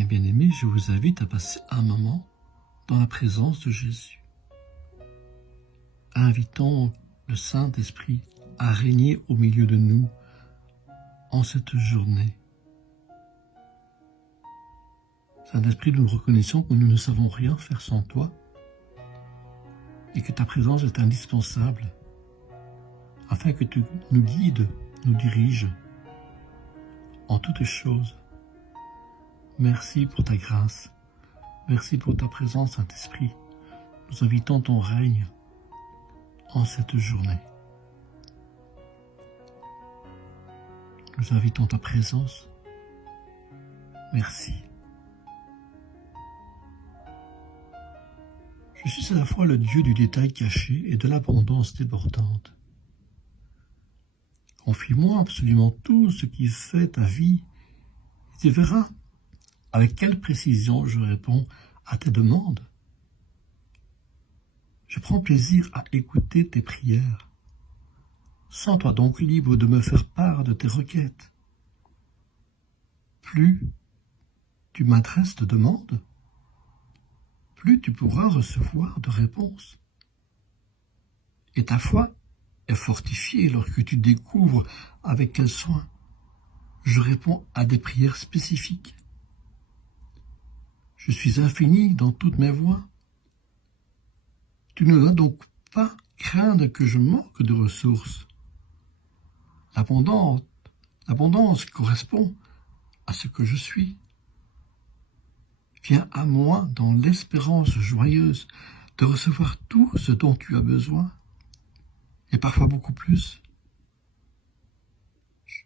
Mes bien-aimés, je vous invite à passer un moment dans la présence de Jésus. Invitons le Saint-Esprit à régner au milieu de nous en cette journée. Saint-Esprit, nous reconnaissons que nous ne savons rien faire sans toi et que ta présence est indispensable afin que tu nous guides, nous diriges en toutes choses. Merci pour ta grâce. Merci pour ta présence, Saint-Esprit. Nous invitons ton règne en cette journée. Nous invitons ta présence. Merci. Je suis à la fois le Dieu du détail caché et de l'abondance débordante. Confie-moi absolument tout ce qui fait ta vie, et tu verras avec quelle précision je réponds à tes demandes. Je prends plaisir à écouter tes prières. Sens-toi donc libre de me faire part de tes requêtes. Plus tu m'adresses de demandes, plus tu pourras recevoir de réponses. Et ta foi est fortifiée lorsque tu découvres avec quel soin je réponds à des prières spécifiques. Je suis infini dans toutes mes voies. Tu ne dois donc pas craindre que je manque de ressources. L'abondance correspond à ce que je suis. Viens à moi dans l'espérance joyeuse de recevoir tout ce dont tu as besoin, et parfois beaucoup plus.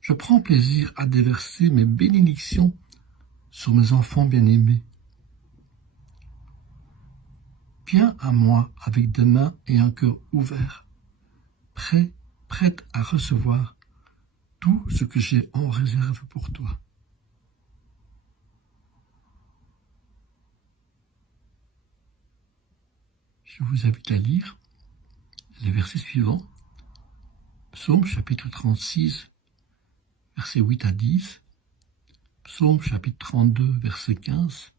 Je prends plaisir à déverser mes bénédictions sur mes enfants bien-aimés. Viens à moi avec des mains et un cœur ouverts, prête à recevoir tout ce que j'ai en réserve pour toi. Je vous invite à lire les versets suivants. Psaume chapitre 36, versets 8 à 10. Psaume chapitre 32, verset 15.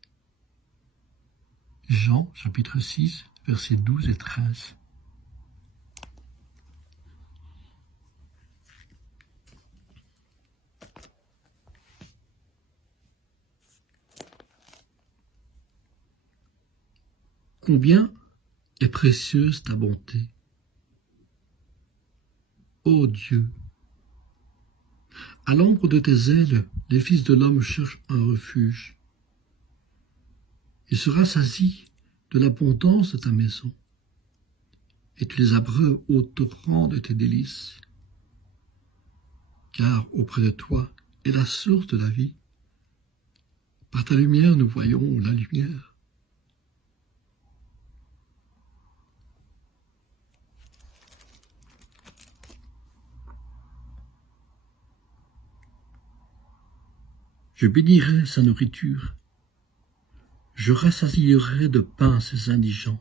Jean chapitre 6, versets 12 et 13. Combien est précieuse ta bonté, ô Dieu! À l'ombre de tes ailes, les fils de l'homme cherchent un refuge. Il se rassasie de l'abondance de ta maison, et tu les abreuves au torrent de tes délices. Car auprès de toi est la source de la vie. Par ta lumière, nous voyons la lumière. Je bénirai sa nourriture. Je rassasierai de pain ses indigents.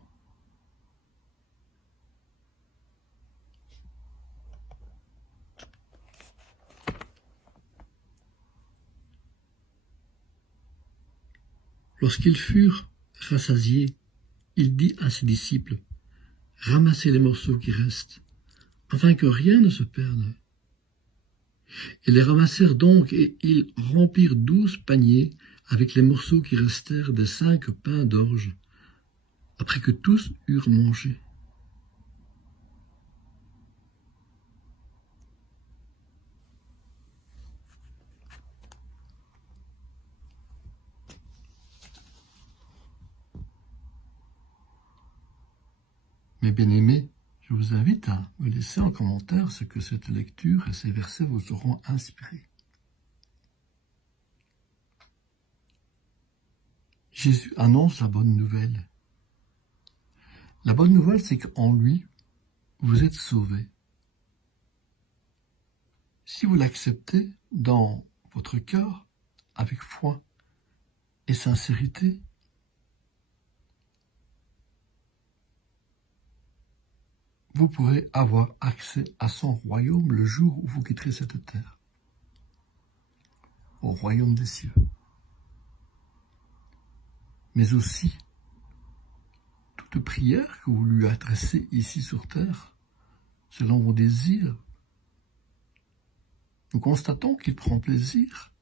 Lorsqu'ils furent rassasiés, il dit à ses disciples, « Ramassez les morceaux qui restent, afin que rien ne se perde. » Ils les ramassèrent donc, et ils remplirent 12 paniers avec les morceaux qui restèrent des 5 pains d'orge, après que tous eurent mangé. Mes bien-aimés, je vous invite à me laisser en commentaire ce que cette lecture et ces versets vous auront inspiré. Jésus annonce la bonne nouvelle. La bonne nouvelle, c'est qu'en lui, vous êtes sauvés. Si vous l'acceptez dans votre cœur, avec foi et sincérité, vous pourrez avoir accès à son royaume le jour où vous quitterez cette terre, au royaume des cieux. mais aussi toute prière que vous lui adressez ici sur terre, selon vos désirs, nous constatons qu'il prend plaisir,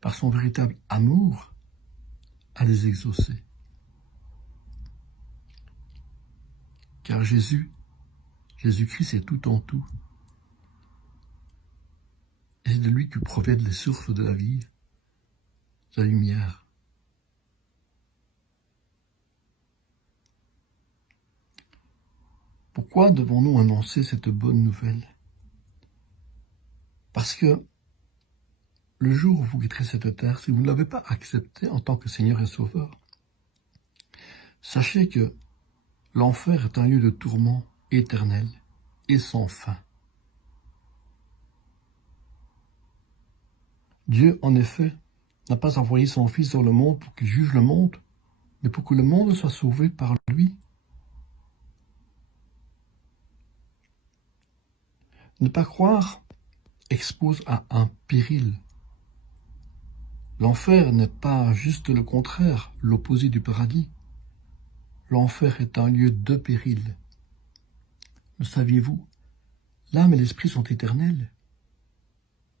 par son véritable amour, à les exaucer. Car Jésus-Christ est tout en tout. Et c'est de lui que proviennent les sources de la vie, la lumière. Pourquoi devons-nous annoncer cette bonne nouvelle? Parce que le jour où vous quitterez cette terre, si vous ne l'avez pas accepté en tant que Seigneur et Sauveur, sachez que l'enfer est un lieu de tourment éternel et sans fin. Dieu, en effet, n'a pas envoyé son Fils dans le monde pour qu'il juge le monde, mais pour que le monde soit sauvé par lui. Ne pas croire expose à un péril. L'enfer n'est pas juste le contraire, l'opposé du paradis. L'enfer est un lieu de péril. Le saviez-vous? L'âme et l'esprit sont éternels.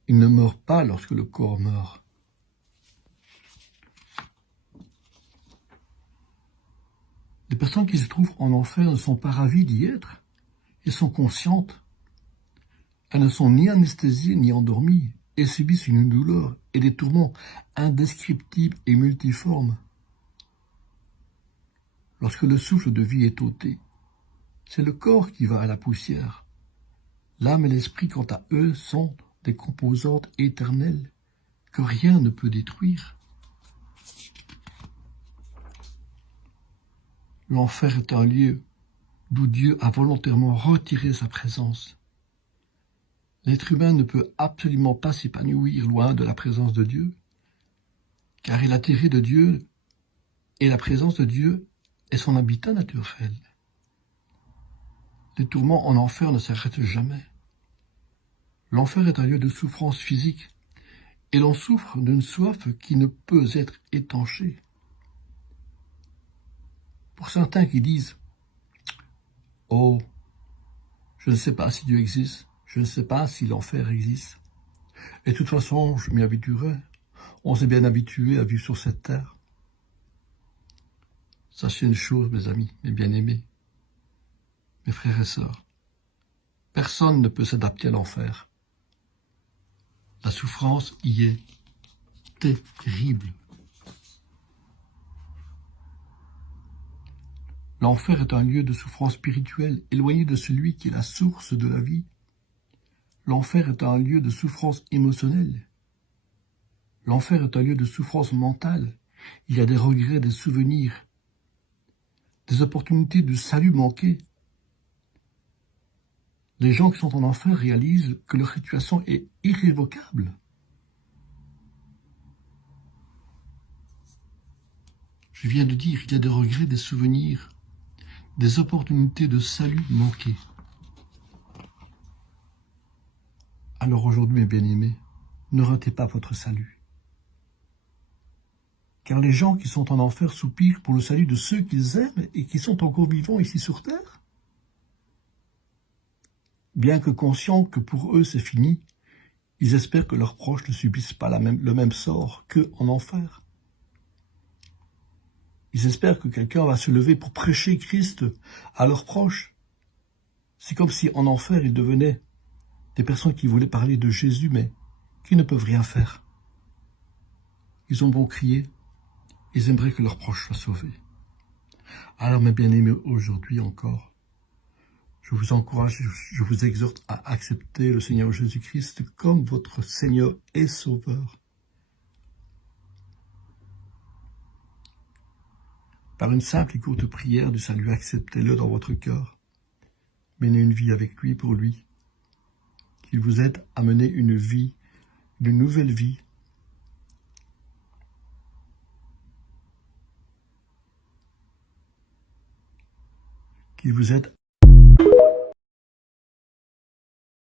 Ils ne meurent pas lorsque le corps meurt. Les personnes qui se trouvent en enfer ne sont pas ravies d'y être et sont conscientes. Elles ne sont ni anesthésiées ni endormies et subissent une douleur et des tourments indescriptibles et multiformes. Lorsque le souffle de vie est ôté, c'est le corps qui va à la poussière. L'âme et l'esprit, quant à eux, sont des composantes éternelles que rien ne peut détruire. L'enfer est un lieu d'où Dieu a volontairement retiré sa présence. L'être humain ne peut absolument pas s'épanouir loin de la présence de Dieu, car il a tiré de Dieu, et la présence de Dieu est son habitat naturel. Les tourments en enfer ne s'arrêtent jamais. L'enfer est un lieu de souffrance physique, et l'on souffre d'une soif qui ne peut être étanchée. Pour certains qui disent « Oh, je ne sais pas si Dieu existe, je ne sais pas si l'enfer existe, et de toute façon, je m'y habituerai. On s'est bien habitué à vivre sur cette terre. » Sachez une chose, mes amis, mes bien-aimés, mes frères et sœurs, personne ne peut s'adapter à l'enfer. La souffrance y est terrible. L'enfer est un lieu de souffrance spirituelle, éloigné de celui qui est la source de la vie. L'enfer est un lieu de souffrance émotionnelle. L'enfer est un lieu de souffrance mentale. Il y a des regrets, des souvenirs, des opportunités de salut manquées. Les gens qui sont en enfer réalisent que leur situation est irrévocable. Je viens de dire qu'il y a des regrets, des souvenirs, des opportunités de salut manquées. Alors aujourd'hui, mes bien-aimés, ne ratez pas votre salut. Car les gens qui sont en enfer soupirent pour le salut de ceux qu'ils aiment et qui sont encore vivants ici sur terre. Bien que conscients que pour eux c'est fini, ils espèrent que leurs proches ne subissent pas le même sort qu'eux en enfer. Ils espèrent que quelqu'un va se lever pour prêcher Christ à leurs proches. C'est comme si en enfer ils devenaient des personnes qui voulaient parler de Jésus, mais qui ne peuvent rien faire. Ils ont beau crier, ils aimeraient que leurs proches soient sauvés. Alors, mes bien-aimés, aujourd'hui encore, je vous encourage, je vous exhorte à accepter le Seigneur Jésus-Christ comme votre Seigneur et Sauveur. Par une simple et courte prière du salut, acceptez-le dans votre cœur. Menez une vie avec lui pour lui. Qu'il vous aide à mener une nouvelle vie. Qu'il vous aide